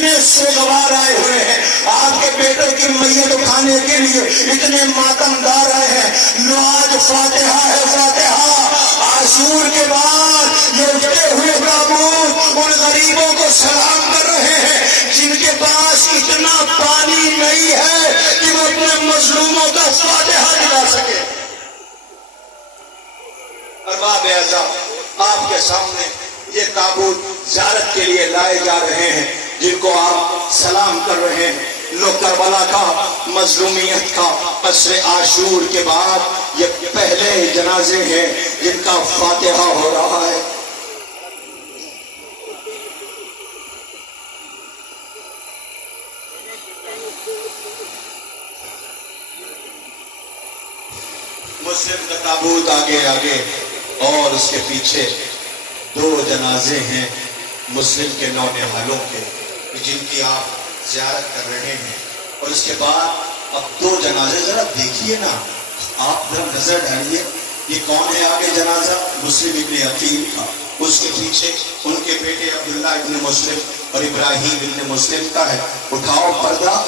اتنے سوگوار آئے ہوئے ہیں آپ کے بیٹوں کی میت اٹھانے کے لیے، اتنے ماتمدار آئے ہیں۔ لو آج فاتحہ ہے، فاتحہ عاشور کے بعد یہ اٹھتے ہوئے تابوت ان غریبوں کو سلام کر رہے ہیں جن کے پاس اتنا پانی نہیں ہے کہ وہ اپنے مظلوموں کا فاتحہ دلا سکے۔ ارباب اعظم، آپ کے سامنے یہ تابوت زیارت کے لیے لائے جا رہے ہیں جن کو آپ سلام کر رہے ہیں۔ لو کربلا کا، مظلومیت کا عصر عاشور کے بعد یہ پہلے جنازے ہیں جن کا فاتحہ ہو رہا ہے۔ مسلم کا تابوت آگے آگے اور اس کے پیچھے دو جنازے ہیں مسلم کے نونہالوں کے جن کی آپ زیارت کر رہے ہیں۔ اور اس کے بعد اب دو جنازے ذرا دیکھیے نا، آپ ذرا نظر ڈالیے، یہ کون ہے آگے جنازہ؟ مسلم ابن عقیل کا، اس کے پیچھے ان کے بیٹے عبداللہ ابن مسلم اور ابراہیم ابن مسلم کا ہے۔ اٹھاؤ پردہ،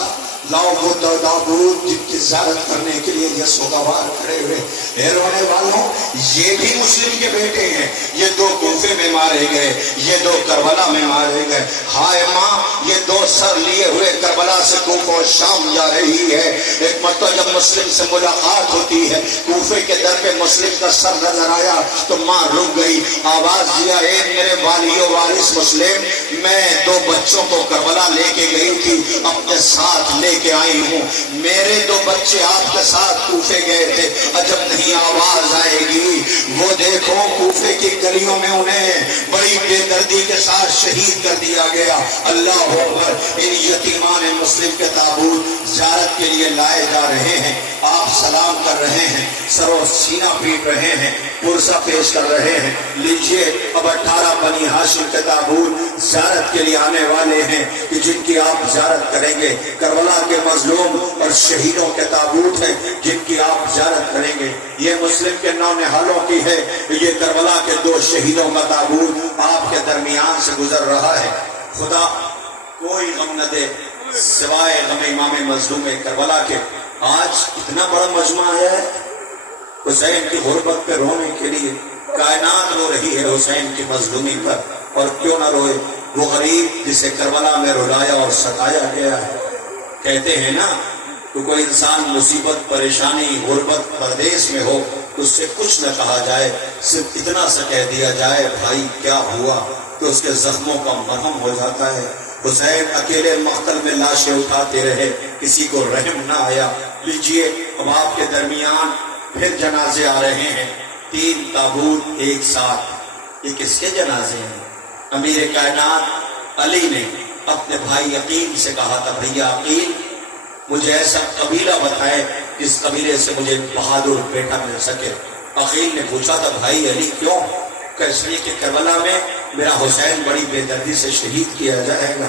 لاؤ وہ تابوت جن کی زیارت کرنے کے لیے یہ سوگوار کھڑے ہوئے۔ اے رونے والوں، یہ بھی مسلم کے بیٹے ہیں، یہ دو کوفے میں مارے گئے، یہ دو کربلا میں مارے گئے۔ ہائے ماں، یہ دو سر لیے ہوئے کربلا سے کوفہ و شام جا رہی ہے۔ ایک مرتبہ جب مسلم سے ملاقات ہوتی ہے، کوفے کے در پہ مسلم کا سر نظر آیا تو ماں رک گئی، آواز دیا، اے میرے والی و وارث مسلم، میں دو بچوں کو کربلا لے کے گئی تھی، اپنے ساتھ لے کے آئی ہوں، میرے دو بچے آپ کے ساتھ کوفے گئے تھے، عجب نہیں آواز آئے گی، وہ دیکھو کوفے کی گلیوں میں انہیں بڑی بے دردی کے ساتھ شہید کر دیا گیا۔ اللہ اکبر۔ ان یتیمان مسلم کے تابوت زیارت کے لیے لائے جا رہے ہیں، آپ سلام کر رہے ہیں، سر و سینہ پیٹ رہے ہیں، پرسہ پیش کر رہے ہیں۔ لیجئے اب 18 بنی ہاشم کے تابوت زیارت کے لیے آنے والے ہیں کہ جن کی آپ زیارت کریں گے۔ کربلا کے مظلوم اور شہیدوں کے تابوت ہیں جن کی آپ زیارت کریں گے۔ یہ مسلم کے نونہالوں کی ہے، یہ کربلا کے دو شہیدوں کا تابوت آپ کے درمیان سے گزر رہا ہے۔ خدا کوئی غم نہ دے سوائے غم امام مظلوم کربلا کے۔ آج اتنا بڑا مجمع آیا ہے حسین کی غربت پہ رونے کے لیے، کائنات رو رہی ہے حسین کی مظلومی پر، اور کیوں نہ روئے وہ غریب جسے کربلا میں رلایا اور ستایا گیا ہے۔ کہتے ہیں نا کہ کوئی انسان مصیبت، پریشانی، غربت، پردیس میں ہو تو اس سے کچھ نہ کہا جائے، صرف اتنا سا کہہ دیا جائے بھائی کیا ہوا، تو اس کے زخموں کا مرہم ہو جاتا ہے۔ حسین اکیلے مقتل میں لاشیں اٹھاتے رہے، کسی کو رحم نہ آیا۔ لیجئے اب آپ کے درمیان پھر جنازے آ رہے ہیں، 3 تابوت ایک ساتھ۔ یہ کس کے جنازے ہیں؟ امیر کائنات علی نے اپنے بھائی عقیل سے کہا تھا، بھیا عقیل مجھے ایسا قبیلہ بتائے جس قبیلے سے مجھے بہادر بیٹا مل سکے۔ عقیل نے پوچھا تھا بھائی علی کیوں؟ کہ اس لیے کہ کربلا میں میرا حسین بڑی بے دردی سے شہید کیا جائے گا۔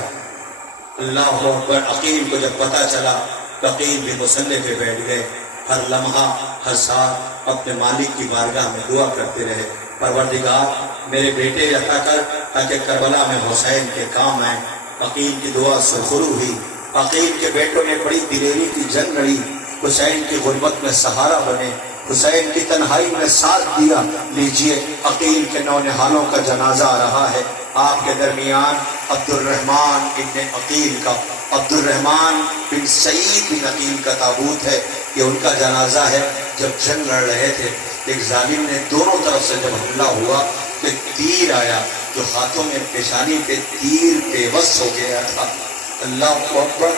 اللہ اکبر۔ عقیل کو جب پتا چلا عقیل بھی مصلی پہ بیٹھ گئے، ہر لمحہ ہر ساتھ اپنے مالک کی بارگاہ میں دعا کرتے رہے، پروردگار میرے بیٹے عطا کر تاکہ کربلا میں حسین کے کام آئے۔ عقیل کی دعا سرخرو ہوئی، عقیل کے بیٹوں نے بڑی دلیری کی جنگ لڑی، حسین کی غربت میں سہارا بنے، حسین کی تنہائی میں ساتھ دیا۔ لیجئے عقیل کے نونہالوں کا جنازہ آ رہا ہے۔ آپ کے درمیان عبد الرحمن ابن عقیل کا، عبد الرحمن بن سعید بن عقیل کا تابوت ہے، یہ ان کا جنازہ ہے۔ جب جنگ لڑ رہے تھے ایک ظالم نے دونوں طرف سے جب حملہ ہوا تو تیر آیا، جو ہاتھوں میں پیشانی پہ تیر بے بس ہو گیا تھا۔ اللہ اکبر۔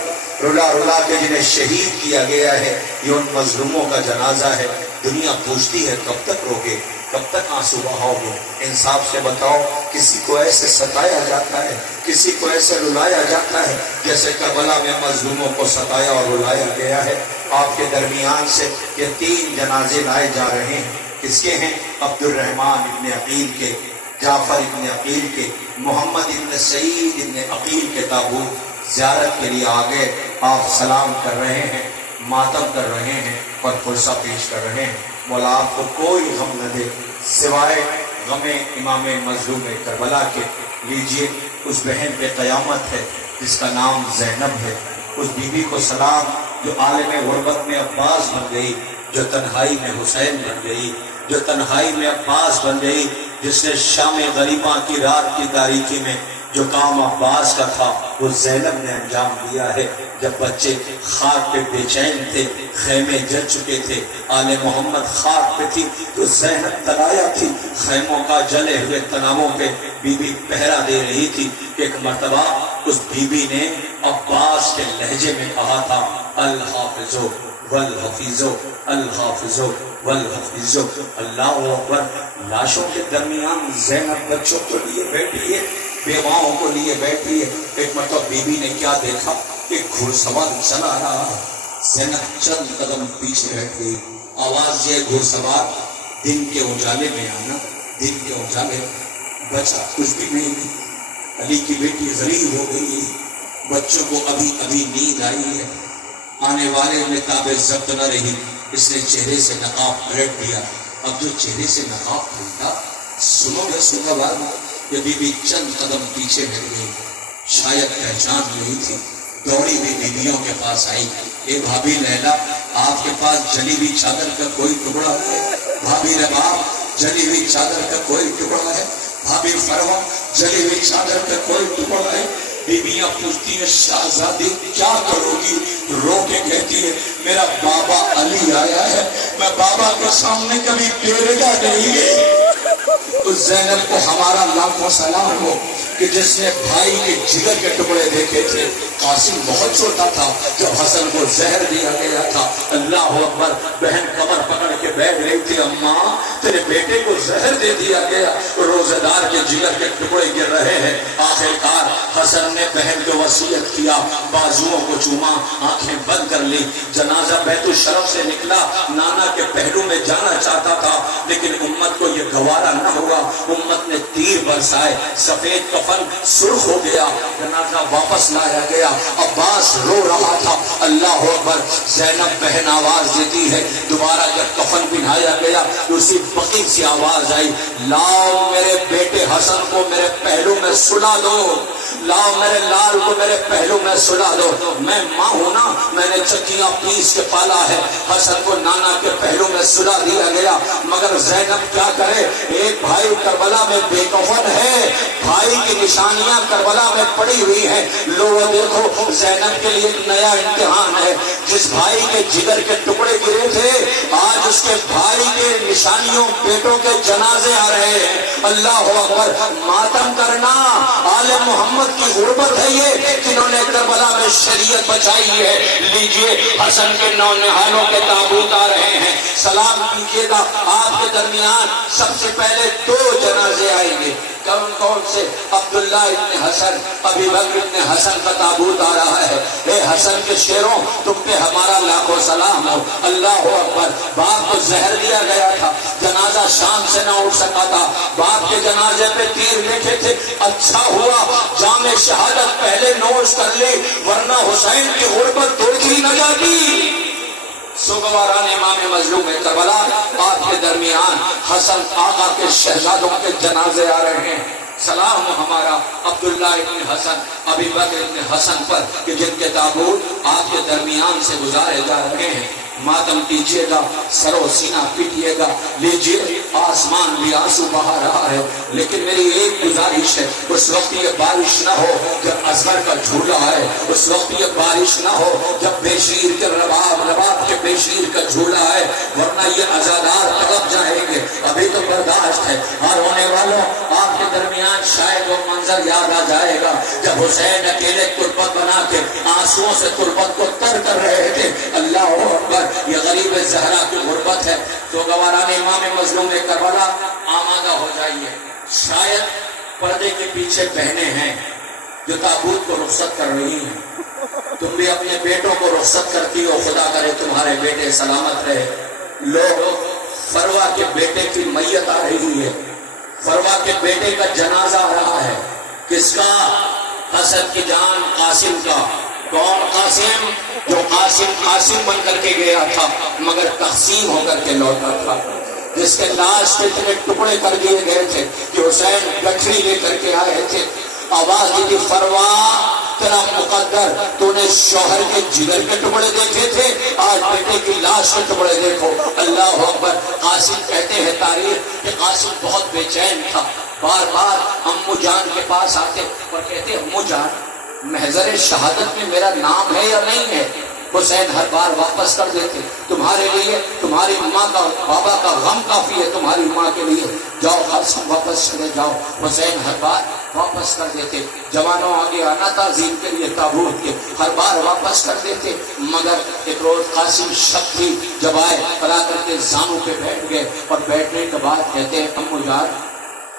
رلا رلا کے جنہیں شہید کیا گیا ہے یہ ان مظلوموں کا جنازہ ہے۔ دنیا پوچھتی ہے کب تک روگے، کب تک آنسو بہاؤ گے؟ انصاف سے بتاؤ، کسی کو ایسے ستایا جاتا ہے، کسی کو ایسے رلایا جاتا ہے جیسے کربلا میں مظلوموں کو ستایا اور رلایا گیا ہے۔ آپ کے درمیان سے یہ 3 جنازے لائے جا رہے ہیں۔ کس کے ہیں؟ عبد الرحمن ابن عقیل کے، جعفر ابن عقیل کے، محمد ابن سعید ابن عقیل کے تابوت زیارت کے لیے آگے آپ سلام کر رہے ہیں، ماتم کر رہے ہیں اور پرسہ پیش کر رہے ہیں۔ مولا آپ کو کوئی غم نہ دے سوائے غم امام مظلوم کربلا کے۔ لیجئے اس بہن پہ قیامت ہے جس کا نام زینب ہے، اس بی بی کو سلام جو عالم غربت میں عباس بن گئی، جو تنہائی میں حسین بن گئی، جو تنہائی میں عباس بن گئی، جس نے شام غریباں کی رات کی تاریکی میں جو کام عباس کا تھا وہ زینب نے انجام دیا ہے۔ جب بچے خاک پہ بے چین تھے، خیمے جل چکے تھے، آل محمد خاک پہ تھی، تو زینب تنایا تھی، خیموں کا جلے ہوئے تناؤں پہ بی بی پہرا دے رہی تھی کہ ایک مرتبہ اس بی بی نے عباس کے لہجے میں کہا تھا الحافظو والحفیظو الحافظو والحفیظو، اللہ اکبر۔ لاشوں کے درمیان زینب بچوں کو لیے بیٹھی ہے، بیواؤں کو لیے بیٹھی ہے۔ ایک مرتبہ بی بی نے کیا دیکھا، ایک گھڑ سوار چلا رہا ہے، زینب چند قدم پیچھے ہٹ گئی۔ آواز یہ گھڑ سوار دن کے اجالے میں آنا، دن کے اجالے، بچہ کچھ بھی نہیں تھی، علی کی بیٹی غریب ہو گئی ہے، بچوں کو ابھی ابھی نیند آئی ہے، آنے والے میں تاب ضبط نہ رہی، اس نے چہرے سے نقاب پلٹ دیا۔ اب جو چہرے سے نقاب پلٹا، سنو گے سنگا بار، یہ بی بی چند قدم پیچھے ہٹ گئی، شاید پہچان نہیں تھی، دوڑی ہوئی بیویوں کے پاس آئی، اے بھابی لیلا، آپ کے پاس جلی ہوئی چادر کا کوئی ٹکڑا ہے؟ بھابی رباب، جلی ہوئی چادر کا کوئی ٹکڑا ہے؟ بھابی فروا، جلی ہوئی چادر کا کوئی ٹکڑا ہے؟ بیویاں پوچھتی ہیں شہزادی کیا کرو گی؟ رو کے کہتی ہے میرا بابا علی آیا ہے، میں بابا کے سامنے کبھی ٹیرے گا نہیں۔ اس زینب کو ہمارا لاکھوں سلام ہو کہ جس نے بھائی کے جگر کے ٹکڑے دیکھے تھے۔ قاسم بہت چھوٹا تھا جب حسن کو زہر دیا گیا تھا، اللہ اکبر، بہن کمر پکڑ کے بیٹھ رہی تھی، اماں تیرے بیٹے کو زہر دے دیا گیا، روزہ دار کے جگر کے ٹکڑے گر رہے ہیں۔ آخر کار حسن نے بہن کو وصیت کیا، بازوؤں کو چوما، آنکھیں بند کر لی، جنازہ بیت الشرف سے نکلا، نانا کے پہلو میں جانا چاہتا تھا لیکن امت کو یہ گوارا نہ ہوا، امت نے تیر برسائے، سفید کفن سرخ ہو گیا، جنازہ واپس لایا گیا، عباس رو رہا تھا، اللہ اکبر۔ زینب بہن آواز دیتی ہے، دوبارہ جب کفن پہنایا گیا تو اسی بقی سے آواز آئی، لاؤ میرے بیٹے حسن کو میرے پہلو میں سلا دو، لاؤ میرے لال کو میرے پہلو میں سلا دو، میں ماں ہوں نا، میں نے چکیاں پیس کے پالا ہے۔ حسن کو نانا کے پہلو میں سلا دیا گیا، مگر زینب کیا کرے، ایک بھائی کربلا میں بے کفن ہے، بھائی کی نشانیاں کربلا میں پڑی ہوئی ہیں۔ لوگوں دیکھو زینب کے لیے ایک نیا امتحان ہے، جس بھائی کے جگر کے ٹکڑے گرے تھے آج اس کے بھائی کے نشانیوں بیٹوں کے جنازے آ رہے ہیں، اللہ اکبر۔ ماتم کرنا آل محمد کی غربت ہے یہ، جنہوں نے کربلا میں شریعت بچائی ہے۔ لیجئے حسن کے نونہالوں کے تابوت آ رہے ہیں، سلام کیجیے گا۔ آپ کے درمیان سب سے پہلے دو جنازے آئیں گے، کون کون سے؟ عبداللہ ابن حسن، ابی بکر ابن حسن کا تابوت آ رہا ہے۔ اے حسن کے شیروں، تم پہ ہمارا لاکھوں سلام ہو، اللہ اکبر۔ باپ کو زہر دیا گیا تھا، جنازہ شام سے نہ اٹھ سکا تھا، باپ کے جنازے پہ تیر لکھے تھے، اچھا ہوا جام شہادت پہلے نوش کر لی، ورنہ حسین کی غربت توڑی نہ جاتی۔ سوگواران امام مظلوم کربلا، آپ کے درمیان حسن آقا کے شہزادوں کے جنازے آ رہے ہیں، سلام ہمارا عبداللہ ابن حسن، ابی بکر ابن حسن پر کہ جن کے تابوت آپ کے درمیان سے گزارے جا رہے ہیں۔ ماتم کیجیے گا، سرو سینہ پیٹیے گا۔ لیجیے آسمان بھی آنسو بہا رہا ہے، لیکن میری ایک گزارش ہے، اس وقت یہ بارش نہ ہو جب اصغر کا جھولا ہے، اس وقت یہ بارش نہ ہو جب بے شیر کے رباب کے بے شیر کا جھولا ہے، ورنہ یہ عزادار تڑپ جائیں گے۔ ابھی تو برداشت ہے، اور ہونے والوں آپ کے درمیان شاید وہ منظر یاد آ جائے گا جب حسین اکیلے تربت بنا کے آنسوؤں سے تربت کو تر کر رہے تھے، اللہ اکبر۔ یہ غریب زہرا کی غربت ہے۔ تو گواران امام مظلوم کربلا آمادہ ہو جائیے، شاید پردے کے پیچھے بہنیں ہیں جو تابوت کو رخصت کر رہی ہیں، تم بھی اپنے بیٹوں کو رخصت کرتی ہو، خدا کرے تمہارے بیٹے سلامت رہے۔ لوگ فروا کے بیٹے کی میت آ رہی ہے، فروا کے بیٹے کا جنازہ آ رہا ہے، کس کا؟ حسن کی جان قاسم کا۔ کون قاسم؟ جو قاسم بن کر کے گیا تھا مگر تقسیم ہو کر کے لوٹا تھا۔ جس کے لاش کے اتنے ٹکڑے کر دیے گئے تھے کہ حسین گٹھری لے کر کے آئے تھے، آواز دی تھی فروا تیرا مقدر، تو نے شوہر کے جگر کے ٹکڑے دیکھے تھے، آج بیٹے کی لاش کے ٹکڑے دیکھو۔ اللہ اکبر۔ قاسم کہتے ہیں تاریخ کہ قاسم بہت بے چین تھا، بار بار امو جان کے پاس آتے اور کہتے امو جان محضر شہادت میں میرا نام ہے یا نہیں ہے؟ حسین ہر بار واپس کر دیتے، تمہارے لیے تمہاری ماں کا بابا کا غم کافی ہے، تمہاری ماں کے لیے جاؤ قاسم واپس چلے جاؤ۔ حسین ہر بار واپس کر دیتے، جوانوں آگے آنا تھا عظیم کے لیے تابوت کے، ہر بار واپس کر دیتے، مگر ایک روز قاسم شک تھی، جب آئے پلا کر کے زانوں پہ بیٹھ گئے اور بیٹھنے کے بعد کہتے ہیں امو جان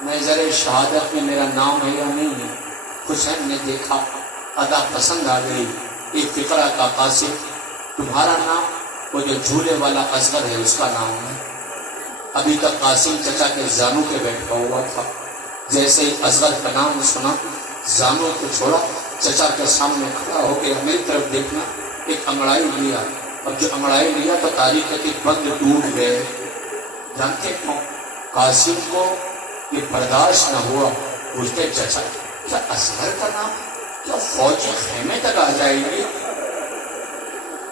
محضر شہادت میں میرا نام ہے یا نہیں ہے؟ حسین نے دیکھا، ادا پسند آ گئی، ایک فقرہ کا قاسم تمہارا نام وہ جو جھولے والا اصغر ہے اس کا نام ہے۔ ابھی تک قاسم چچا کے زانوں پہ بیٹھا ہوا تھا، جیسے ہی اصغر کا نام سنا زانوں کو چھوڑا، چچا کے سامنے کھڑا ہو کے میری طرف دیکھنا، ایک انگڑائی لیا، اب جو انگڑائی لیا تو تاریخ کے بند ٹوٹ گئے۔ جانتے کیوں؟ قاسم کو یہ برداشت نہ ہوا، پوچھتے چچا کیا اصغر کا نام کیا فوجی خیمے تک آ جائے گی؟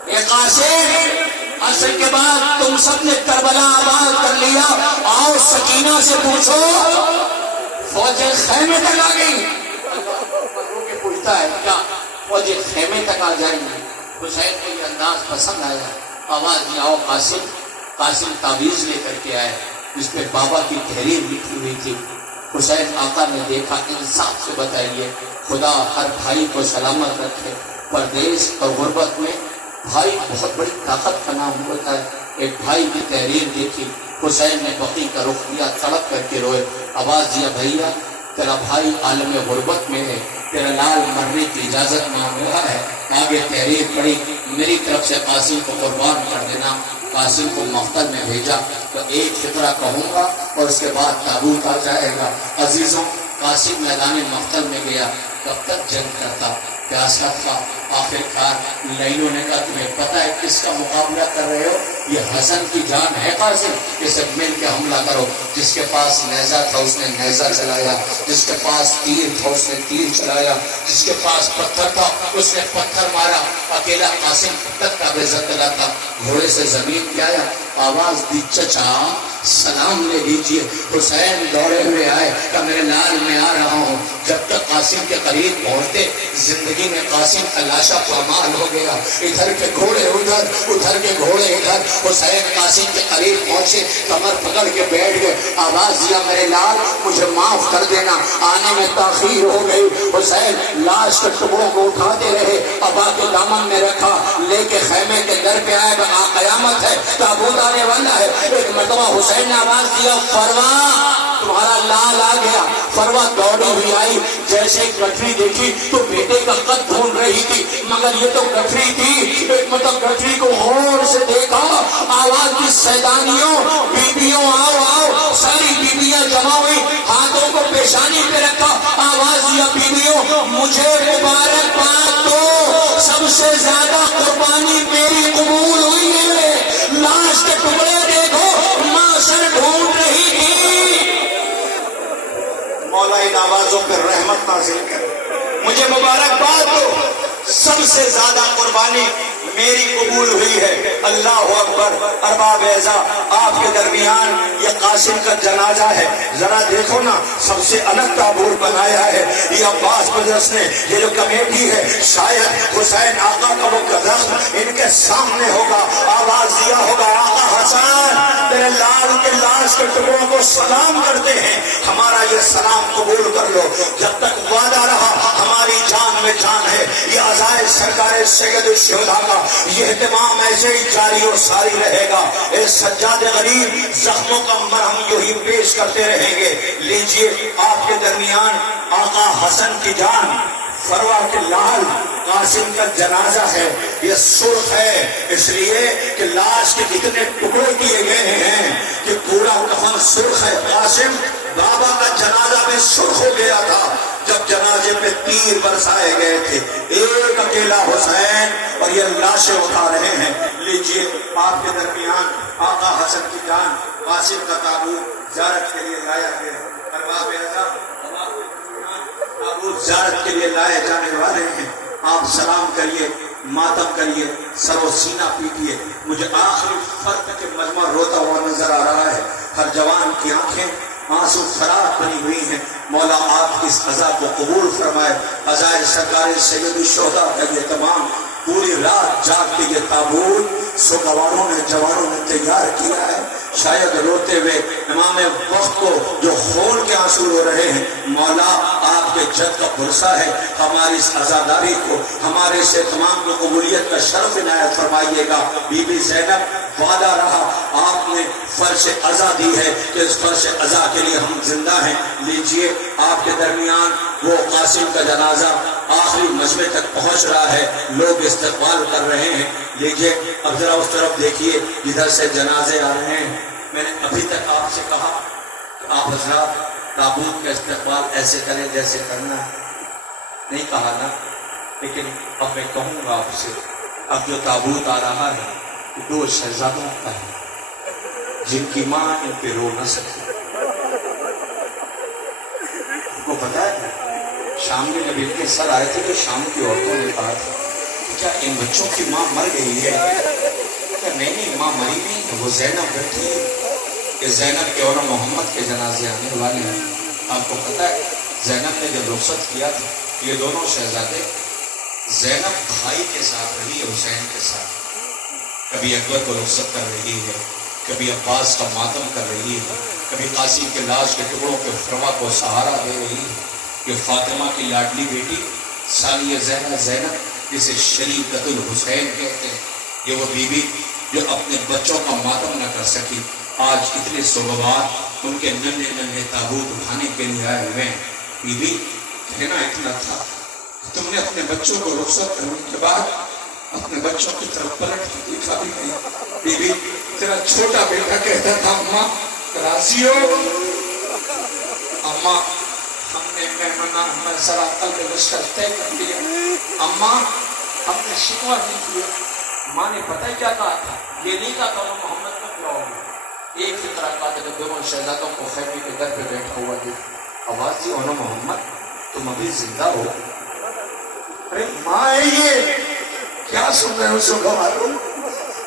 اے قاسم عصر کے بعد تم سب نے کربلا آباد کر لیا، آؤ سکینہ سے پوچھو فوجی خیمے تک آ گئی؟ پوچھتا ہے کیا فوجی خیمے تک آ جائیں گے؟ حسین کو یہ انداز پسند آیا، آواز دی آؤ قاسم۔ قاسم تعویذ لے کر کے آئے جس پہ بابا کی تحریر لکھی ہوئی تھی۔ حسین آقا نے دیکھا، انصاف سے بتائیے خدا ہر بھائی کو سلامت رکھے، پردیس اور غربت میں بھائی بہت بڑی طاقت کا نام ہوتا ہے۔ ایک بھائی کی تحریر دیکھی، حسین نے بقی کا رخ دیا، تڑپ کر کے روئے، آواز دیا بھیا تیرا بھائی عالم غربت میں ہے، تیرا لال مرنے کی اجازت مانگ رہا ہے۔ آگے تحریر پڑھی، میری طرف سے قاسم کو قربان کر دینا۔ قاسم کو مقتل میں بھیجا تو ایک فقرہ کہوں گا اور اس کے بعد تابوت آ جائے گا۔ عزیزوں قاسم میدان مقتل میں گیا، کب تک جنگ کرتا، پیاسا تھا، آخر کار لینوں نے کہا تمہیں پتہ ہے کس کا مقابلہ کر رہے ہو؟ یہ حسن کی جان ہے قاسم، اسے مل کے حملہ کرو۔ جس کے پاس نیزہ تھا اس نے نیزہ چلایا، جس کے پاس تیر تھا اس نے تیر چلایا، جس کے پاس پتھر تھا اس نے پتھر مارا۔ اکیلا قاسم تک کا بے زتلا تھا، گھوڑے سے زمین پہ آیا، آواز دی چچا سلام لے لیجئے۔ حسین دوڑے ہوئے آئے کہ میرے لال میں آ رہا ہوں۔ جب تک قاسم کے قریب پہنچتے زندگی میں قاسم کا لاشا پامال ہو گیا، ادھر کے گھوڑے ادھر، ادھر کے گھوڑے ادھر۔ حسین قاسم کے قریب پہنچے، کمر پکڑ کے بیٹھ گئے، آواز دیا میرے لال مجھے معاف کر دینا، آنے میں تاخیر ہو گئی۔ حسین لاش کے ٹکڑوں کو اٹھاتے رہے، ابا کے دامن میں رکھا، لے کے خیمے کے در پہ آئے، قیامت ہے، تابوت آنے والا ہے۔ ایک مرتبہ حسین نے آواز دیا فروا تمہارا لال آ گیا۔ فروا دوڑی ہوئی آئی، جیسے گٹھری دیکھی تو بیٹے کا قد ڈھونڈ رہی تھی، مگر یہ تو گٹھری تھی۔ ایک مطلب گٹھری کو غور سے دیکھا، آواز کی سیدانیوں بیبیوں آؤ آؤ، ساری بیبیاں جمع ہوئی، ہاتھوں کو پیشانی پہ رکھا، آواز دیا بیبیوں مجھے مبارکباد دو، سب سے زیادہ قربانی میری قبول ہوئی ہے۔ لاش کے ٹکڑے دیکھو، ماں سر ڈھونڈ رہی تھی۔ مولا ان آوازوں پر رحمت نازل کر، مجھے مبارکباد دو، سب سے زیادہ قربانی میری قبول ہوئی ہے۔ اللہ اکبر۔ ارباب اعزا آپ کے درمیان یہ قاسم کا جنازہ ہے، ذرا دیکھو نا، سب سے الگ تابوت بنایا ہے یہ عباس مجلس نے، یہ جو کمیٹی ہے، شاید حسین آقا کا وہ قدم ان کے سامنے ہوگا، آواز دیا ہوگا آقا حسن تیرے لال کے لاش کے ٹکڑوں کو سلام کرتے ہیں، ہمارا یہ سلام قبول کر لو۔ جب تک وعدہ رہا ہماری جان میں جان ہے، یہ عزائز سرکار سید الشہداء کا یہ اہتمام ایسے ہی جاری اور ساری رہے گا۔ اے سجاد غریب زخموں کا مرہم یوں ہی پیش کرتے رہیں گے۔ لیجئے آپ کے درمیان آقا حسن کی جان فروا کے لال قاسم کا جنازہ ہے، یہ سرخ ہے اس لیے کہ لاش کے اتنے ٹکڑے کیے گئے ہیں کہ پورا کفن سرخ ہے۔ قاسم بابا کا جنازہ میں سرخ ہو گیا تھا، جب جنازے پہ تیر برسائے گئے تھے، ایک اکیلا حسین اور یہ لاشیں اٹھا رہے ہیں۔ لیجئے آپ کے درمیان آقا حسن کی جان قاسم کا تابوت زیارت کے لیے لایا گیا۔ ارباب اعظم تابوت زیارت کے لیے لائے جانے والے ہیں، آپ سلام کریے، ماتم کریے، سر و سینہ پیٹیے۔ مجھے آخری فرق کے مجمع روتا ہوا نظر آ رہا ہے، ہر جوان کی آنکھیں آنسو خراب بنی ہوئی ہیں۔ مولا آپ کی اس عزا کو قبول فرمائے۔ عزائے سرکار سید الشہداء کا یہ تمام پوری رات جاگ کے یہ تابوت سوگواروں نے جوانوں نے تیار کیا ہے۔ شاید روتے ہوئے امام وقت کو جو خون کے آنسو رو رہے ہیں، مولا آپ کے جد کا بھروسہ ہے، ہماری اس عزاداری کو، ہمارے اس اہتمام کو قبولیت کا شرف عنایت فرمائیے گا۔ بی بی زینب وعدہ رہا، آپ نے فرش عزا دی ہے کہ اس فرش عزا کے لیے ہم زندہ ہیں۔ لیجئے آپ کے درمیان وہ قاسم کا جنازہ آخری مجمع تک پہنچ رہا ہے، لوگ استقبال کر رہے ہیں۔ لیجئے اب ذرا اس طرف دیکھیے جدھر سے جنازے آ رہے ہیں۔ میں نے ابھی تک آپ سے کہا کہ آپ حضرات تابوت کا استقبال ایسے کریں جیسے کرنا ہے، نہیں کہا نا، لیکن اب میں کہوں گا آپ سے، اب جو تابوت آ رہا ہے دو شہزادوں کا ہے جن کی ماں ان پہ رو نہ سکتی۔ کو پتا ہے شام میں جب ان کے سر آئے تھے تو شام کی عورتوں نے کہا تھا کہ کیا ان بچوں کی ماں مر گئی ہے؟ کہ نہیں ماں مری نہیں ہے، وہ زینب بیٹھی ہے کہ زینب کے اور محمد کے جنازے آنے والے ہیں۔ آپ کو پتا ہے زینب نے جب رخصت کیا تھا یہ دونوں شہزادے، زینب بھائی کے ساتھ رہی ہے حسین کے ساتھ، کبھی اکبر کو رخصت کر رہی ہے، کبھی عباس کا ماتم کر رہی ہے، کبھی قاسم کے لاش کے ٹکڑوں کے فروا کو سہارا دے رہی ہے۔ یہ فاطمہ کی لاڈلی بیٹی ثانیہ زینب جسے شریکت الحسین کہتے ہیں، یہ وہ بیوی جو اپنے بچوں کا ماتم نہ کر سکی، آج اتنے سوگوار ان کے ننھے ننھے تابوت اٹھانے کے لیے آئے ہوئے ہیں۔ بیوی کہنا اتنا تھا، تم نے اپنے بچوں کو رخصت کرنے کے بعد اپنے بچوں کی طرف پلٹ کے دیکھا بھی نہیں۔ بیوی تیرا چھوٹا بیٹا کہتا تھا اماں راضی ہو؟ اماں ہم نے مہمانہ ہمیں ذرا قلب لشکر طے کر لیا، اماں ہم نے شکوہ نہیں کیا۔ ماں نے پتہ کیا کہا تھا؟ یہ نہیں کہا تھا محمد کو کیا ہوگا، ایک ہی طرح کہا تھا کہ دونوں شہزادوں کو خیمے کے در پہ بیٹھا ہوا دیکھ، آواز دی انو محمد تم ابھی زندہ ہو؟ ارے ماں ہے یہ کیا سن رہے ہو سوگوارو؟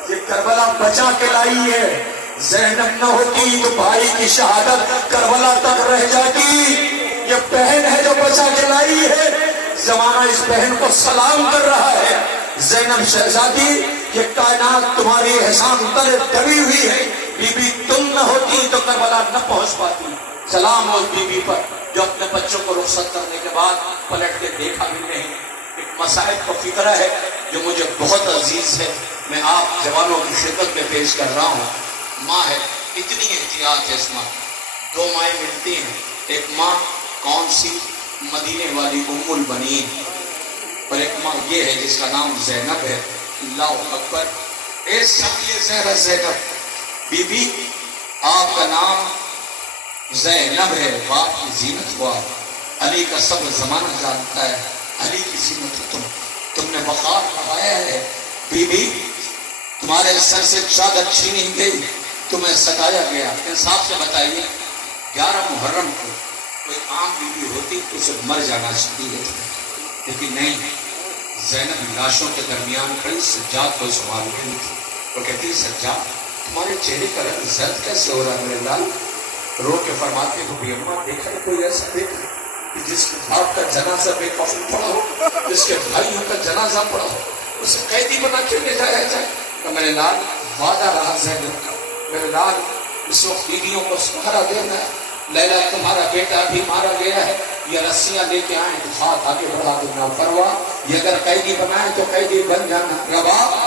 یہ کربلا بچا کے لائی ہے، زینب نہ ہوتی تو بھائی کی شہادت کربلا تک رہ جاتی۔ یہ بہن ہے جو بچا کے لائی ہے، زمانہ اس بہن کو سلام کر رہا ہے۔ زینب شہزادی یہ کائنات تمہاری احسان تلے دبی ہوئی ہے، بی بی تم نہ ہوتی تو کربلا نہ پہنچ پاتی۔ سلام ہو بی بی پر جو اپنے بچوں کو رخصت کرنے کے بعد پلٹ کے دیکھا بھی نہیں۔ ایک مسائل کا فکرہ ہے جو مجھے بہت عزیز ہے، میں آپ جوانوں کی خدمت میں پیش کر رہا ہوں۔ ماں ہے، اتنی احتیاط ہے اس ماں، دو مائیں ملتی ہیں، ایک ماں کون سی؟ مدینے والی ام البنین، اور ایک ماں یہ ہے جس کا نام زینب ہے۔ اللہ اکبر، اے سب یہ زینب بی بی آپ کا نام زینب ہے، باپ کی زینت ہوا، علی کا سب زمانہ جانتا ہے، علی کی زینت تم نے وقار لگایا ہے۔ بی بی تمہارے سر سے چادر چھینی گئی، تمہیں ستایا گیا، انصاف سے بتائیے 11 محرم کو کوئی عام بیوی ہوتی تو اسے مر جانا چاہیے تھا، لیکن نہیں، زینب لاشوں کے درمیان کھڑی سجاد کو سنبھال رہی تھی۔ وہ کہتی سجاد تمہارے چہرے کا رنگ زرد کیسے ہو رہا ہے میرے لال؟ رو کے فرماتے ہو بھی اماں دیکھا ہے کوئی ایسا دیکھا کہ جس کے باپ کا جنازہ بے کفن پڑا ہو، جس کے بھائیوں کا جنازہ پڑا ہو، اسے قیدی بنا کے لے جایا جائے؟ کہ میرے لال وعدہ رہا زینب کا، میرے لال اس وقت بیویوں کو سہارا دینا ہے، لیلا تمہارا بیٹا بھی مارا گیا ہے، یہ رسیاں لے کے آئیں تو ہاتھ آگے بڑھا دینا، پرواہ یہ اگر قیدی بنائے تو قیدی بن جانا، روا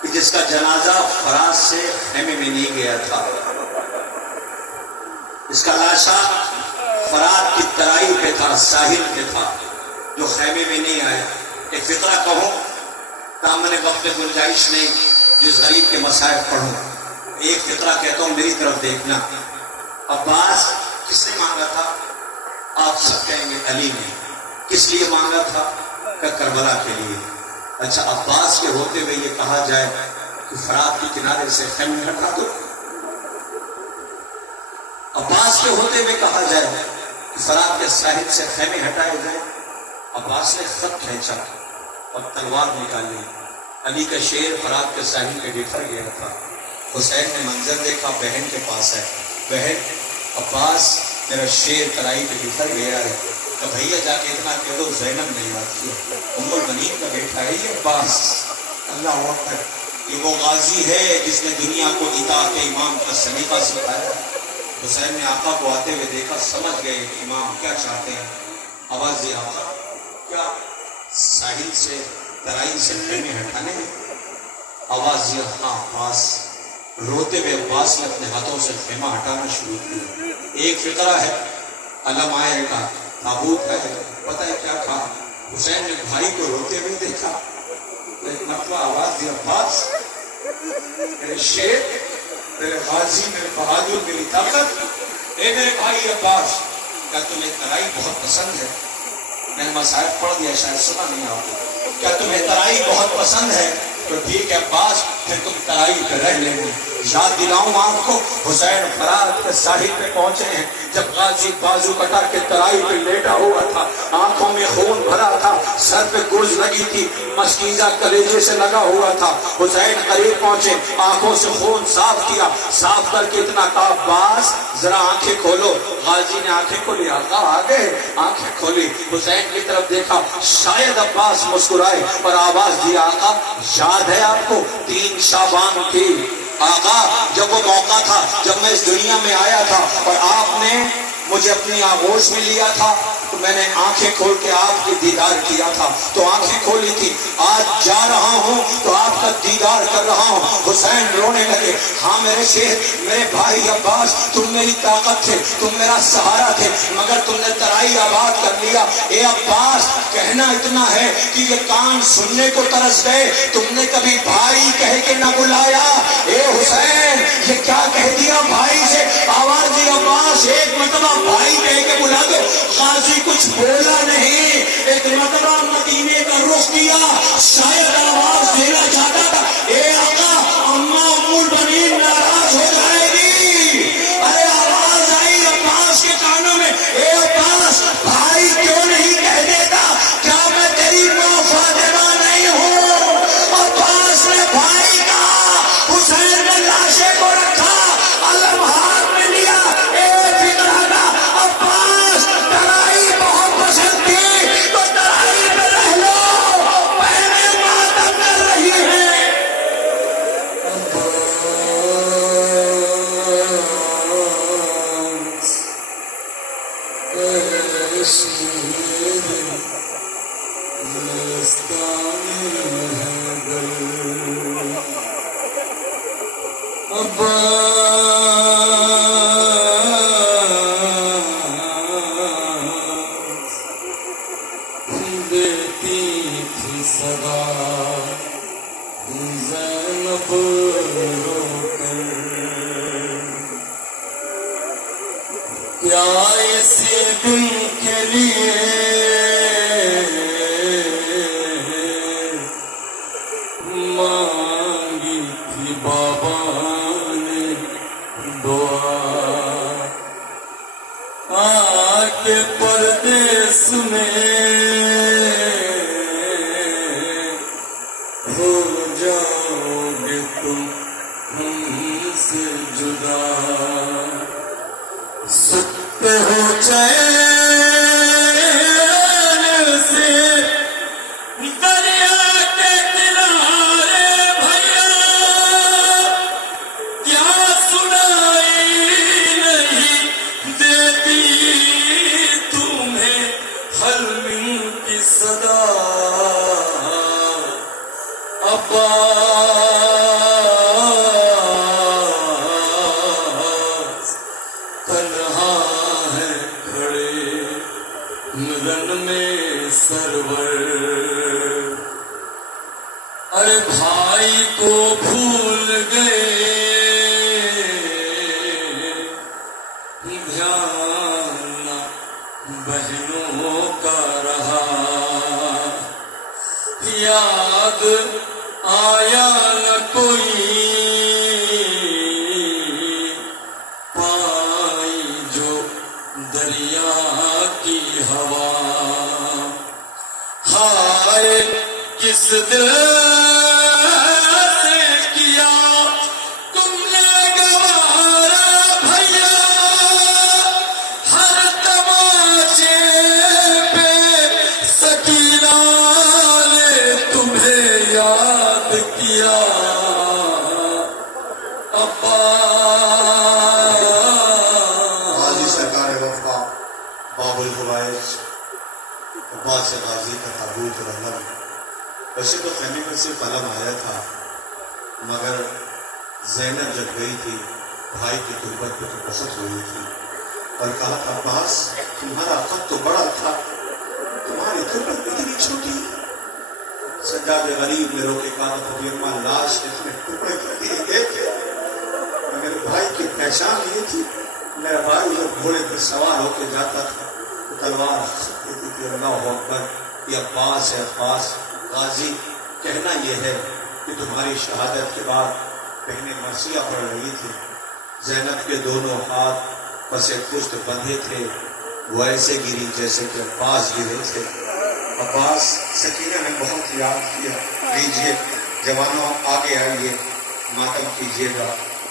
کہ جس کا جنازہ فراز سے خیمے میں نہیں گیا تھا، اس کا لاشا فرات کی ترائی پہ تھا، ساحل پہ تھا، جو خیمے میں نہیں آیا۔ ایک فقرہ کہوں، سامنے وقت گنجائش نہیں جس غریب کے مسائل پڑھوں، ایک فقرہ کہتا ہوں، میری طرف دیکھنا۔ عباس کس نے مانگا تھا؟ آپ سب کہیں گے علی نے۔ کس لیے مانگا تھا؟ کہ کربلا کے لیے۔ اچھا، عباس کے ہوتے ہوئے یہ کہا جائے کہ فرات کے کنارے سے خیمے ہٹا دو، عباس کے ہوتے ہوئے کہا جائے کہ فرات کے ساحل سے خیمے ہٹائے جائے، عباس نے خط کھینچا اور تلوار نکالی۔ علی کا شیر فرات کے ساحل پہ بکھر گیا تھا۔ حسین نے منظر دیکھا، بہن کے پاس ہے، بہن عباس میرا شیر ترائی پہ بکھر گیا ہے، تو بھیا جا کے اتنا کہہ دو زینب نہیں آتی، ام المنین کا بیٹا ہے یہ عباس۔ اللہ اکبر، یہ وہ غازی ہے جس نے دنیا کو اطاعت امام کا سلیقہ سکھایا۔ حسین نے آقا کو آتے ہوئے دیکھا، سمجھ گئے کہ امام کیا چاہتے ہیں۔ آواز دی، آقا کیا ساحل سے ترائی سے خیمے ہٹانے ہیں؟ آواز دی، ہاں عباس۔ روتے ہوئے عباس نے اپنے ہاتھوں سے خیمہ ہٹانا شروع کیا۔ ایک فقرہ ہے، علم آئے کا تابوت ہے، پتہ ہے کیا تھا؟ حسین نے بھائی کو روتے ہوئے دیکھا، ایک مرتبہ آواز دی، عباس میرے شیر، میرے غازی، میرے بہادر، میری طاقت، اے میرے بھائی عباس، کیا تمہیں ترائی بہت پسند ہے؟ میں نے مسائل پڑھ دیا، شاید سنا نہیں آپ کو۔ کیا تمہیں ترائی بہت پسند ہے؟ تو ٹھیک ہے عباس، پھر تم ترائی پہ رہ لیں گے۔ یاد دلاؤں آپ کو، حسین فرات کے ساحل پہ پہنچے ہیں، جب غازی بازو کٹا کے ترائی پہ لیٹا ہوا تھا، آنکھوں میں خون بھرا تھا، سر پہ گرز لگی تھی، مسکیزہ کلیجے سے لگا ہوا تھا۔ حسین قریب پہنچے، آنکھوں سے خون صاف کیا، صاف کر کے اتنا کہا، عباس ذرا آنکھیں کھولو۔ غازی نے آنکھیں کھولی، آقا آگے، آنکھیں کھولی، حسین کی طرف دیکھا، شاید عباس مسکرائے اور آواز دی، آقا یاد ہے آپ کو 3 شعبان تھی آقا، جب وہ موقع تھا جب میں اس دنیا میں آیا تھا اور آپ نے مجھے اپنی آغوش میں لیا تھا، تو میں نے آنکھیں کھول کے آپ کی دیدار کیا تھا، تو آنکھیں کھولی تھی، آج جا رہا ہوں تو آپ کا دیدار کر رہا ہوں۔ حسین رونے لگے، ہاں میرے شیر، میرے بھائی عباس، تم میری طاقت تھے، تم میرا سہارا تھے، مگر تم نے ترائی آباد کر لیا۔ اے عباس، کہنا اتنا ہے کہ یہ کان سننے کو ترس گئے، تم نے کبھی بھائی کہہ کے نہ بلایا۔ اے حسین، یہ کیا کہہ دیا بھائی سے؟ آواز دی، عباس ایک مرتبہ بھائی کہہ کے بلا دو۔ غازی کچھ بولا نہیں، ایک مرتبہ مدینے کا رخ کیا، شاید آواز دینا چاہتا تھا، اے آقا اماں ام المنین ناراض ہو جائے گی۔ ارے آواز آئی عباس کے کانوں میں، اے عباس بھائی کیوں نہیں کہہ دیتا؟ کیا میں تیری ماں فاطمہ نہیں ہوں؟ عباس نے بھائی کہا، حسین نے لاشے کو رکھا، علم ہاتھ میں لیا، اے فکرہ کا عباس ترائی بہت پسند تھی تو ترائی پہ رہ لو، بہنیں ماتم کر رہی ہیں۔ دیتی تھی صدا زینب رو کر، کیا اسی دن کے لیے مانگی تھی بابا نے دعا، آ کے پردیس میں ہو جاؤ گے تم ہم سے جدا، سکتے ہو چین عباس تنہا ہے کھڑے رن میں سرور، ارے بھائی کو بھول گئے دھیان بہنوں کا رہا، یاد آیا نہ کوئی پائی جو دریا کی ہوا، ہائے کس دل سے کیا تم نے گوارا بھیا، ہر تماچے پہ سکینہ نے تمہیں یاد کیا، غازی سرکار وفا باب الفوائد عباس غازی کا تابوت اور علم، ویسے تو خیمے میں صرف علم آیا تھا، مگر زینب جب گئی تھی بھائی کی غربت پہ تو قسط ہوئی تھی اور کہا تھا عباس تمہارا قد تو بڑا تھا، تمہاری غربت اتنی چھوٹی۔ سجاد غریب نے رو کے کہا تھا اما لاش اتنے ٹکڑے کر دیے گئے تھے، مگر بھائی کی پہچان یہ تھی، میرا بھائی جب گھوڑے پر سوار ہو کے جاتا تھا تو تلوار دیتی تھی، اللہ اکبر یہ عباس ہے عباس۔ غازی کہنا یہ ہے کہ تمہاری شہادت کے بعد بہنیں مرثیہ پڑھ رہی تھی، زینب کے دونوں ہاتھ پس پشت بندھے تھے، وہ ایسے گری جیسے کہ عباس گرے تھے۔ عباس سکینہ نے بہت یاد کیا، لیجیے جوانوں آگے آئیے ماتم کیجیے گا،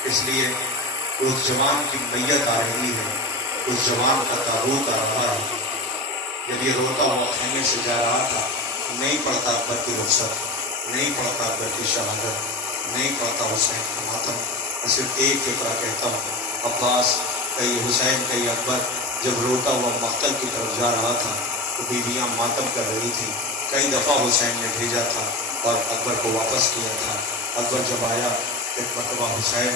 اس لیے اس جوان کی میت آ رہی ہے، اس جوان کا تابوت آ رہا ہے۔ جب یہ روتا ہوا خیمے سے جا رہا تھا، نہیں پڑتا اکبر کی رخصت، نہیں پڑتا اکبر کی شہادت، نہیں پڑتا حسین کا ماتم، میں صرف ایک فقرہ کہتا ہوں، عباس کئی حسین کئی اکبر جب روتا ہوا مقتل کی طرف جا رہا تھا تو بیویاں ماتم کر رہی تھی، کئی دفعہ حسین نے بھیجا تھا اور اکبر کو واپس کیا تھا۔ اکبر جب آیا ایک مرتبہ حسین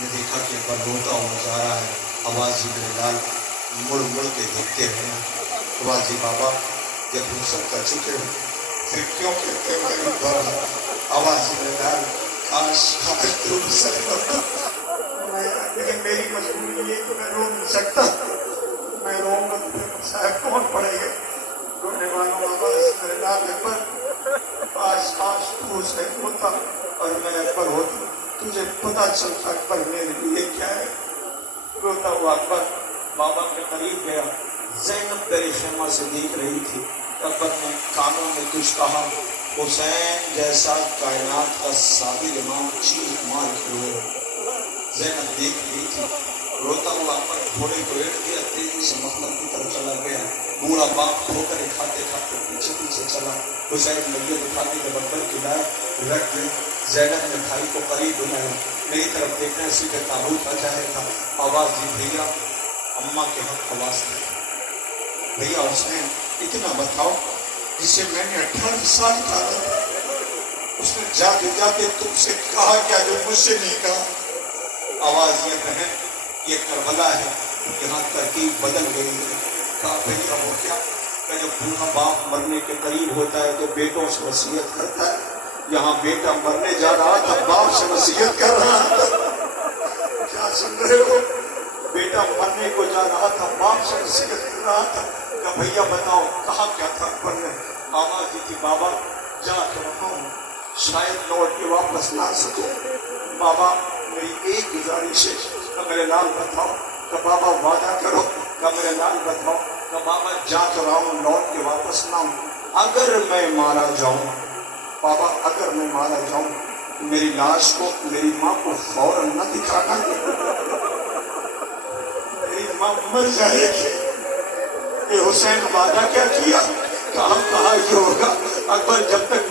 نے دیکھا کہ اکبر روتا ہوا جا رہا ہے، آواز جی میرے لال مڑ مڑ کے دیکھتے رہنا، آواز جی بابا جب رخصت کر چکے ہو پھر کیوں کہتے ہو میرے اکبر، آواز جی میرے لال کاش تو رخصت کرتا، لیکن میری مجبوری یہ کہ میں رو نہیں سکتا، میں روؤں گا تو پھر صاحب کون پڑے گا، رونے والوں آواز میرے لال اکبر کاش کاش تو حسین ہوتا اور میں اکبر ہوتا، تجھے پتا چلتا اکبر میرے لیے کیا ہے۔ روتا ہوا اکبر بابا کے قریب گیا، زینب در خیمہ سے دیکھ رہی تھی، اکبر نے کانوں میں کچھ کہا، حسین جیسا کائنات کا صابر امام چیخ مار کے روئے۔ زینب دیکھ رہی تھی، روتا ہوا اکبر گھوڑے کو ایڑ دیا، تیزی سے مخلب کی طرف چلا گیا، پورا باپ ٹھوکر کھاتے کھاتے پیچھے پیچھے چلا، حسین میت اٹھا کے جب اکبر کی لائے رکھ دی، زینب نے بھائی کو قریب بلایا، میری طرف دیکھنا سیدھے تابوت آ جائے گا، آواز دی بھیا اماں کے حق آواز دی، بھیا حسین اتنا بتاؤ جسے میں نے 18 سال کہا، اس نے جاتے جاتے تم سے کہا کیا جو مجھ سے نہیں کہا؟ آواز یہ بہن یہ کربلا ہے، یہاں ترکیب بدل گئی ہے۔ کہا بھیا وہ کیا؟ کہ جب بوڑھا باپ مرنے کے قریب ہوتا ہے تو بیٹوں سے وصیت کرتا ہے، یہاں بیٹا مرنے جا رہا تھا باپ سے وصیت کر رہا تھا، کیا سن رہے ہو؟ بیٹا مرنے کو جا رہا تھا باپ سے وصیت کر رہا تھا، کہ بھیا بتاؤ کہا کیا تھا اکبر نے؟ آواز دی تھی بابا جا کے رہا ہوں، شاید لوٹ کے واپس نہ آ سکوں، بابا میری ایک گزارش ہے کہ میرے نام بتاؤ، کہ بابا وعدہ کرو، کہ میرے نام بتاؤ، کہ بابا جا تو رہا ہوں لوٹ کے واپس نہ آؤں، اگر میں مارا جاؤں بابا اگر میں مارا جاؤں میری لاش کو میری ماں کو فوراً نہ دکھانا، میری ماں مر جائے گی۔ کہ حسین وعدہ کیا کیا؟ کہا یہ ہوگا اکبر جب تک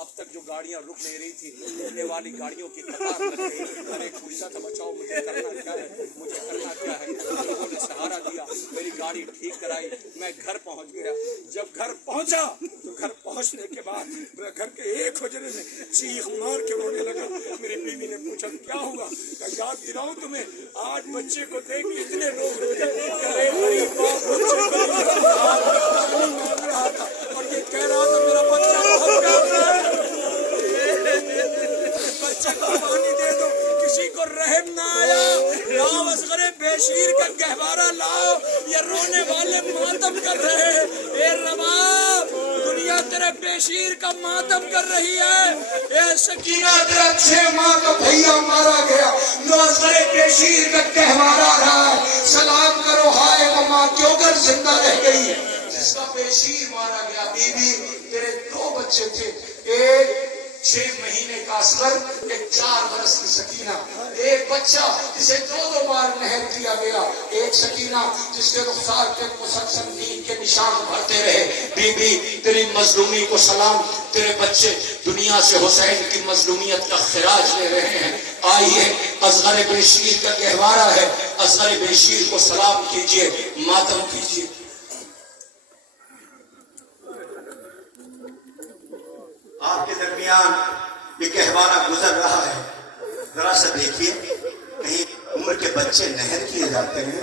اب تک جو گاڑیاں رک نہیں رہی تھی رکنے والی گاڑیوں کی قطار لگ گئی. ارے پوچھتا تھا بچاؤ مجھے کرنا کیا ہے. لوگوں نے سہارا دیا, میری گاڑی ٹھیک کرائی, میں گھر پہنچ گیا. جب گھر پہنچا تو گھر پہنچنے کے بعد میں گھر کے ایک حجرے میں چیخ مار کے رونے لگا. میری بیوی نے پوچھا کیا ہوا؟ یاد دلاؤں تمہیں, آج بچے کو دیکھ کے اتنے لوگ اور یہ کہہ رہا تھا میرا بچہ بہت پیارا ہے, بچے کو پانی دے دو. کسی کو رحم نہ آیا. لاؤ اصغر بیشیر کا گہوارہ لاؤ, یہ رونے والے ماتم کر رہے ہیں. اے رباب, دنیا تیرے بیشیر کا ماتم کر رہی ہے. اے سکینہ, تیرا 6 ماہ کا بھیا مارا گیا, جو اصغر بیشیر کا گہوارہ رہا ہے. سلام کرو ہائے وہ ماں کیوں کر زندہ رہ گئی ہے جس کا بیشیر مارا گیا. بی بی تیرے 2 بچے تھے, ایک 6 مہینے کا اصغر, ایک 4 برس کی سکینہ. ایک بچہ جسے 2 بار نہر کیا گیا, ایک سکینہ جس کے رخسار کے مسلسل دین کے نشان بھرتے رہے. بی بی تیری مظلومی کو سلام. تیرے بچے دنیا سے حسین کی مظلومیت کا خراج لے رہے ہیں. آئیے, اصغر بیشیر کا گہوارہ ہے, اصغر بیشیر کو سلام کیجئے, ماتم کیجئے. آپ کے درمیان یہ گہوارہ گزر رہا ہے. ذرا سا دیکھیے, کہیں عمر کے بچے نہر کیے جاتے ہیں.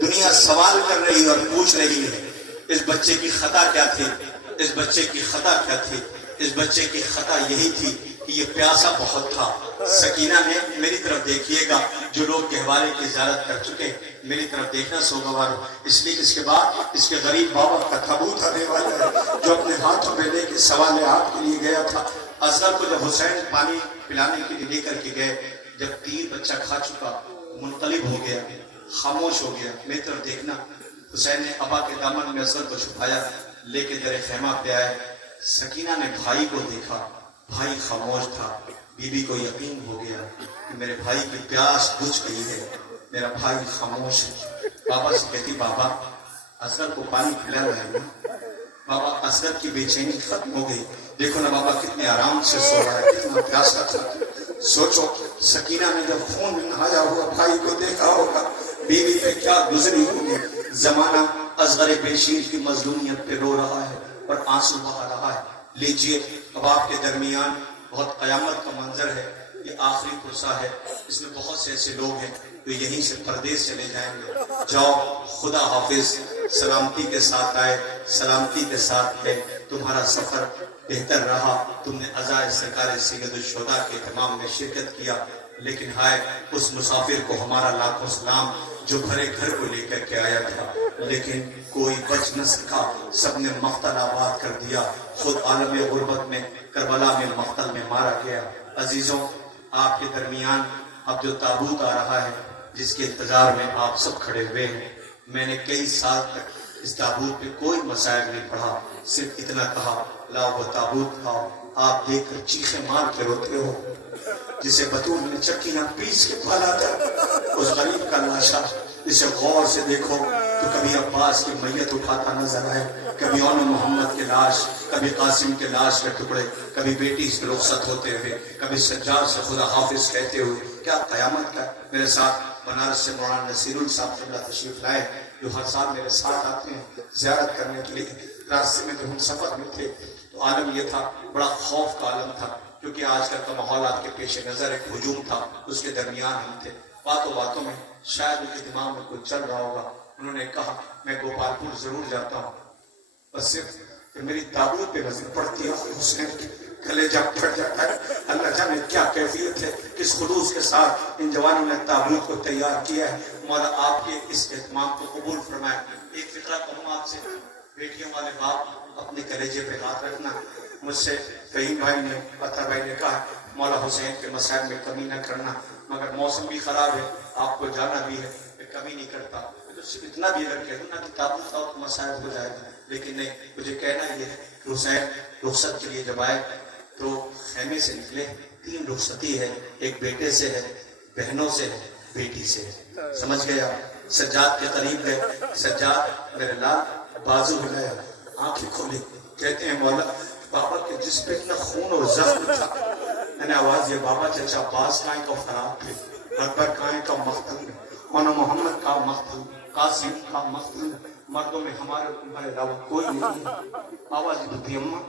دنیا سوال کر رہی اور پوچھ رہی ہے اس بچے کی خطا کیا تھی, اس بچے کی خطا کیا تھی. اس بچے کی خطا یہی تھی کہ یہ پیاسا بہت تھا. سکینہ نے, میری طرف دیکھیے گا, جو لوگ گہوارے کی زیارت کر چکے میری طرف دیکھنا سوگوار ہو, اس لیے اس کے بعد اس کے غریب بابا کا تابوت آنے والا ہے جو اپنے ہاتھوں میں لے کے سوالات کے لیے گیا تھا. اصغر کو جب حسین پانی پلانے کے لیے لے کر کے گئے, جب تیر بچہ کھا چکا منقلب ہو گیا, خاموش ہو گیا. میری طرف دیکھنا. حسین نے ابا کے دامن میں اصغر کو چھپایا, لے کے در خیمہ پہ آئے. سکینہ نے بھائی کو دیکھا, بھائی خاموش تھا. بی بی کو یقین ہو گیا کہ میرے بھائی کی پیاس بجھ گئی ہے, میرا بھائی خاموش ہے. بابا سے کہتی بابا اصغر کو پانی پلا رہا ہے نا. بابا اصغر کی بے چینی ختم ہو گئی. دیکھو نا بابا کتنے آرام سے سو رہا ہے, کتنا پیاسا تھا. سوچو سکینہ نے جب خون میں نہایا ہوا بھائی کو دیکھا ہوگا, بیوی پہ کیا گزری ہوگی. زمانہ اصغر بیشیر کی مظلومیت پہ رو رہا ہے اور آنسو بہا رہا ہے. لیجئے, اب آپ کے درمیان بہت قیامت کا منظر ہے. یہ آخری پرسہ ہے, اس میں بہت سے ایسے لوگ ہیں جو یہیں سے پردیس چلے جائیں گے. جاؤ, خدا حافظ, سلامتی کے ساتھ آئے, سلامتی کے ساتھ ہے. تمہارا سفر بہتر رہا, تم نے عزائے سرکار سید الشہداء کے اہتمام میں شرکت کیا. لیکن ہائے اس مسافر کو ہمارا لاکھوں سلام جو بھرے گھر کو لے کر کے آیا تھا, لیکن کوئی بچ نہ سکا, سب نے مقتل آباد کر دیا. خود عالم غربت میں کربلا میں مقتل میں مارا گیا. عزیزوں, آپ کے درمیان اب جو تابوت آ رہا ہے جس کے انتظار میں آپ سب کھڑے ہوئے ہیں, میں نے کئی سال تک اس تابوت پہ کوئی مسائل نہیں پڑھا, صرف اتنا کہا لاؤ وہ تابوت لاؤ. آپ دیکھ کر چیخیں مار کے روتے ہو. جسے بطول نے چکیاں پیس کے پالا تھا, اس غریب کا لاشا اسے غور سے دیکھو تو کبھی عباس کی میت اٹھاتا نظر آئے, کبھی اون محمد کے لاش, کبھی قاسم کے لاش کے ٹکڑے, کبھی بیٹی سے رخصت ہوتے ہوئے, کبھی سجاد سے خدا حافظ کہتے ہوئے. کیا قیامت کا. میرے ساتھ بنارس سے مولانا نصیر الصاحب قبلہ تشریف لائے, جو ہر سال میرے ساتھ آتے ہیں زیارت کرنے کے لیے. راستے میں جب ہم سفر میں تھے تو عالم یہ تھا, بڑا خوف کا عالم تھا, کیونکہ آج کل کا ماحول آپ کے پیش نظر ایک ہجوم تھا, اس کے درمیان ہم تھے. باتوں میں شاید ان کے دماغ میں کچھ چل رہا ہوگا. انہوں نے کہا میں گوپال پور ضرور جاتا ہوں, بس صرف کہ میری تابوت پہ نظر پڑتی ہے حسین کی کلیجہ پھٹ جاتا ہے. اللہ جانے کیا کیفیت ہے, کس خلوص کے ساتھ ان جوانوں نے تابوت کو تیار کیا ہے. مولا آپ کے اس اہتمام کو قبول فرمائے. ایک فقرہ کہوں آپ سے, بیٹیوں والے باپ اپنے کلیجے پہ ہاتھ رکھنا. مجھ سے فہیم بھائی نے, عطا بھائی نے کہا مولا حسین کے مسائل میں کمی نہ کرنا, مگر موسم بھی خراب ہے, آپ کو جانا بھی ہے, میں کمی نہیں کرتا. تو صرف اتنا بھی اگر کہہ دوں نا کہ تابوت آؤ تو مسائل ہو جائے گا, لیکن نہیں, مجھے کہنا یہ ہے کہ حسین رخصت کے لیے جب آئے تو خیمے سے نکلے, 3 رخصتی ہے, ایک بیٹے سے ہے, بہنوں سے ہے, بیٹی سے ہے. سمجھ گیا. سجاد کے قریب گئے, سجاد میرے لال, بازو ہلایا, آنکھیں کھولی, کہتے ہیں مولا بابا کے جس پہ اتنا خون اور زخم تھا. میں نے آواز یہ بابا چچا عباس کائیں کا فرار تھے, اکبر کائیں کا مقتل, مولانا محمد کا مقتل, قاسم کا مقتل, مردوں میں ہمارے علاوہ کوئی نہیں ہے. آواز بھتی اماں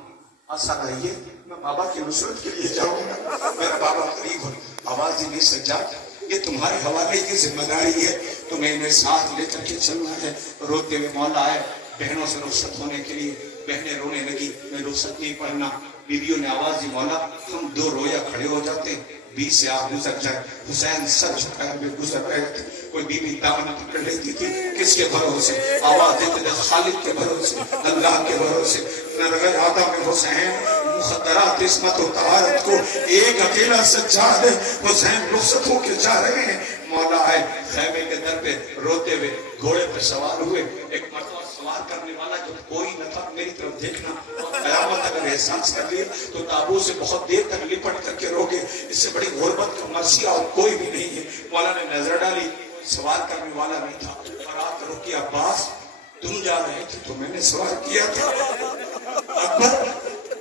ایسا رہیے, میں بابا کی نصرت کے لیے جاؤں گا, میرا بابا قریب ہو. آواز نہیں سجاد, یہ تمہارے حوالے کی ذمہ داری ہے, تمہیں انہیں ساتھ لے کر کے چلنا ہے. روتے ہوئے مولا آئے بہنوں سے رخصت ہونے کے لیے, بہنیں رونے لگی, میں رخصت نہیں پڑھنا. بیویوں نے آواز دی مولا ہم دو رویا کھڑے ہو جاتے, 20 سے آپ گزر جائے. حسین سر جھکائے ہوئے گزر رہے تھے, کوئی بیوی دامن پکڑ لیتی تھی, کس کے بھروسے آواز دیتے تھے, خالد کے بھروسے, اللہ کے بھروسے. نرغ آدم حسین مخدرات عصمت و طہارت کو ایک اکیلا سجاد ہے. حسین رخصت ہو کے جا رہے ہیں, مولا آئے خیمے کے در پہ روتے ہوئے گھوڑے پہ سوار ہوئے. ایک مرتبہ سوار کرنے والا جب کوئی نہ تھا, میری طرف دیکھنا, قیامت اگر احساس کر لیا تو تابوت سے بہت دیر تک لپٹ کر کے روگے, اس سے بڑی غربت کا مرثیہ اور کوئی بھی نہیں ہے. مولا نے نظر ڈالی, سوار کرنے والا نہیں تھا, اور آ کر رکی, عباس تم جا رہے تھے تو میں نے سوار کیا تھا, اکبر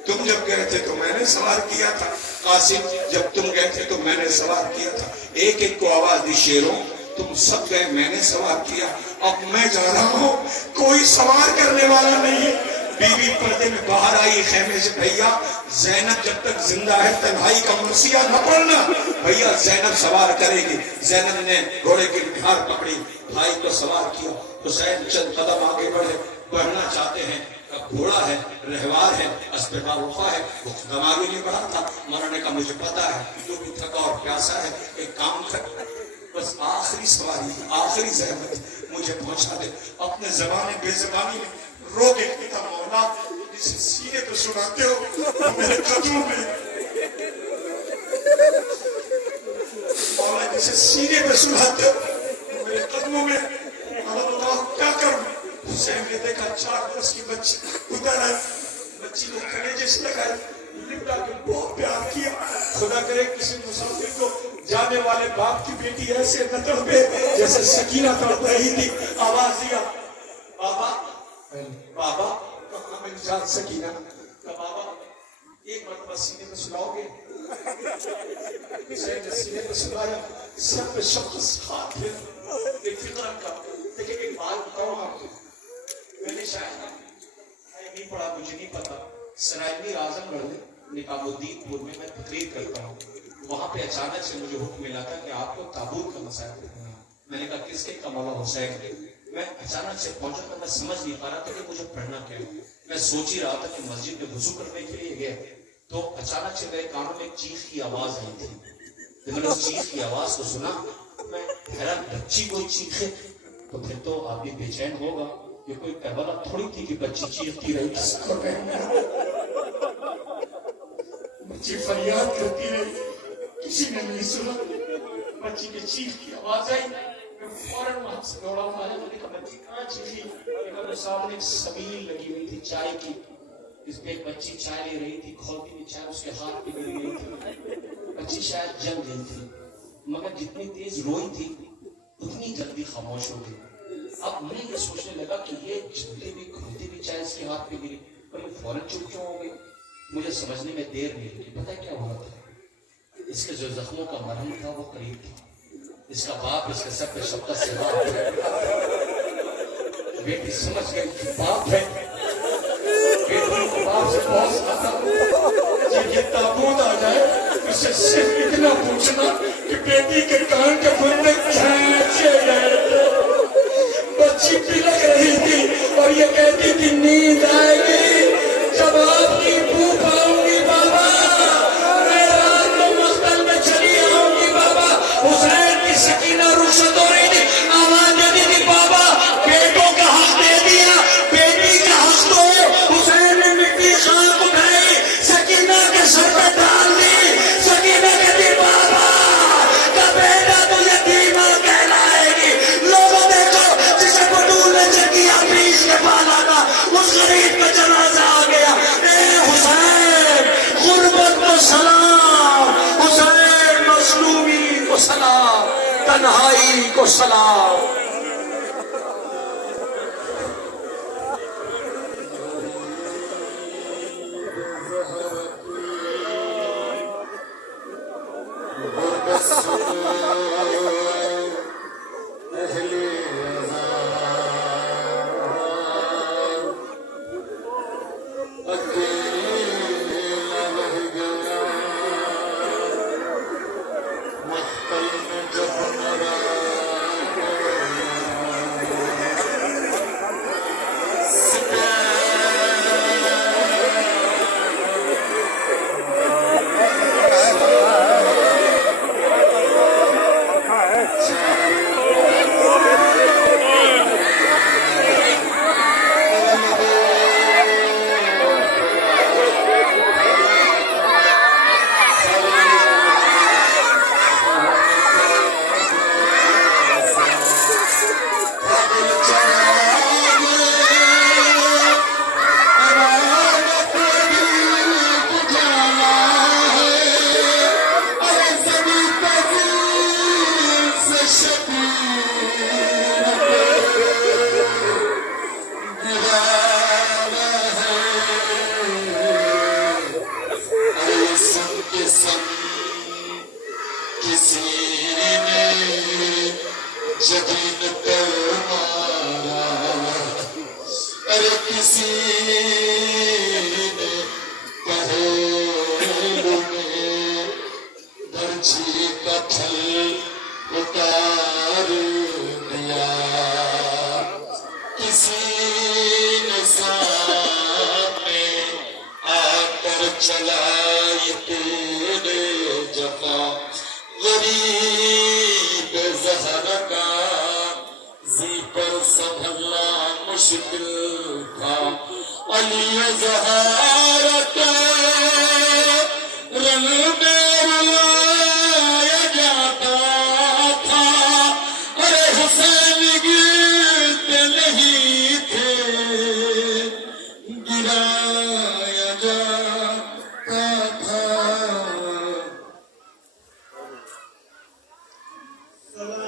تم جب گئے تھے تو میں نے سوار کیا تھا, قاسم جب تم گئے تھے تو میں نے سوار کیا تھا. ایک ایک کو آواز دی, شیروں تم سب گئے میں نے سوار کیا, اب میں جا رہا ہوں, کوئی سوار کرنے والا نہیں ہے. بیوی پردے میں باہر آئی خیمے سے, بھیا زینب جب تک زندہ ہے تنہائی کا مرثیہ نہ پڑھنا, بھیا زینب سوار کرے گی. زینب نے گھوڑے کی نکھار پکڑی, بھائی کو سوار کیا. حسین چند قدم آگے بڑھے, بڑھنا چاہتے ہیں, گھوڑا ہے, رہوار ہے, اسپہ وفا ہے, وہ قدم آگے نہیں بڑھا تھا. مولانا نے کہا مجھے پتا ہے جو بھی تھکا اور پیاسا ہے, ایک کام کر, بس آخری سواری, آخری زحمت مجھے پہنچا دے. اپنے زبان بے زبانی میں رو کے کہتا, مولا جسے سینے پہ سناتے ہو میرے قدموں میں, مولا جسے سینے پہ سناتے ہو میرے قدموں میں, اللہ کیا کروں. حسین نے دیکھا 4 برس کی بچی ادھر آئی, بچی کو کلیجے سے لگائی, لپٹا کے بہت پیار کیا. خدا کرے کسی مسافر کو جانے والے باپ کی بیٹی ایسے نہ تڑپے جیسے سکینہ تڑپ رہی تھی. آواز دیا, بابا بابا کہاں میری جان سکینہ, کہا بابا ایک مرتبہ سینے پہ سلاؤ گے. حسین نے سینے پہ سلایا, سر پہ شخص ہاتھ لیا, ایک فکر کا. لیکن ایک بات بتاؤں آپ کو, میں نے شاید نہیں پڑھا, مجھے نہیں پتا, سرائے اعظم گڑھ میں نکاب الدین پور میں میں تقریر کرتا ہوں, وہاں پہ اچانک سے مجھے حکم ملا تھا کہ آپ کو تابوت کا مسائل پڑھنا ہے. میں نے کہا کس کے کا, مولا حسین. میں اچانک سے پہنچا تو میں سمجھ نہیں پا رہا تھا کہ مجھے پڑھنا کیا ہے. میں سوچ ہی رہا تھا کہ مسجد میں وضو کرنے کے لیے گئے تو اچانک سے میرے کانوں میں ایک چیخ کی آواز آئی تھی. جب میں نے اس چیخ کی آواز کو سنا میں حیران, بچی کوئی چیخے تو پھر تو آپ یہ بے چین ہوگا, یہ کوئی کربلا تھوڑی تھی کہ بچی چیختی رہی, کس کو بچی فریاد کرتی رہی, کسی نے نہیں سنا. بچی کے چیخ کی آواز آئی, میں فوراً وہاں سے دوڑا ہوا ہے. میں نے کہا بچی کہاں چیخی؟ میرے سامنے ایک سبیل لگی ہوئی تھی چائے کی, اس پہ ایک بچی چائے لے رہی تھی, کھولتی ہوئی چائے اس کے ہاتھ پہ گر گئی تھی. بچی شاید جل گئی تھی, مگر جتنی تیز روئی تھی اتنی جلدی خاموش ہو گئی. اب میں یہ سوچنے لگا کہ یہ جلدی بھی کھولتی بھی چائے اس کے ہاتھ پہ گری, اور یہ فوراً چپ کیوں ہو گئی. مجھے سمجھنے میں دیر نہیں لگی. پتہ کیا ہوا تھا, اس کے جو زخموں کا مرہم تھا وہ قریب تھا. اس کا باپ اس کے سر پہ شفقت سے بیٹی سمجھ گئی کہ باپ ہے, بیٹی کو باپ سے بہت آتا. جب یہ تابوت آ جائے اسے صرف اتنا پوچھنا کہ بیٹی کے کان کے پھندے کھینچے گئے تھے. بچی پلک رہی تھی اور یہ کہتی تھی نیند آئے گی جب آپ کی بو پاؤں گی بابا, میں رات کو مختل میں چلی آؤں گی بابا. حسین کی سکینہ رخصت ہو رہی تھی, آواز دیتی تھی بابا بیٹوں کا حق دے دیا, بیٹی کا حق تو. حسین نے مٹی خاک اٹھائی, سکینہ کے سر پہ ڈال دی. سکینہ کہتی بابا کا بیٹا تو یتیمہ کہلائے گی. لوگوں دیکھو جسے بٹول نے جگیا پیش کے پالا تھا, اس غریب کا جنازہ آ گیا. اے حسین غربت کو سلام, حسین مظلومی کو سلام, تنہائی کو سلام. سلام